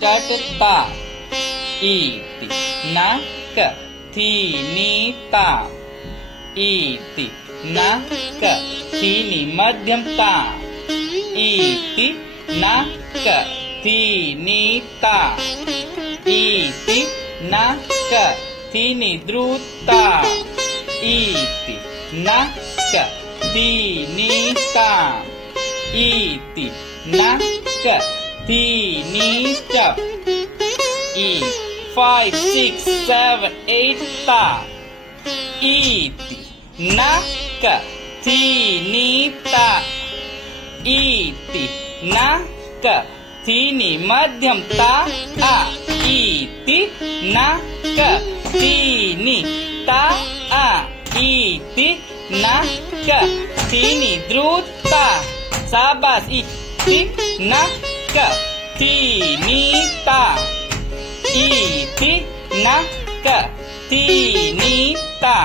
Start ता इति न क थी नी ता इति न क थी नी मध्यम ता इति न क थी नी ता इति न क थी नी द्रुत ता इति न क थी नी ता इति न क थी नी चप ई 5 6 7 8 ता इति न क थी नी ता इति न क थी नी मध्यम ता आ इति न क थी नी ता आ इति न क थी नी द्रुत ता शाबाश इति न क थी नी ता इति न क थी नी ता।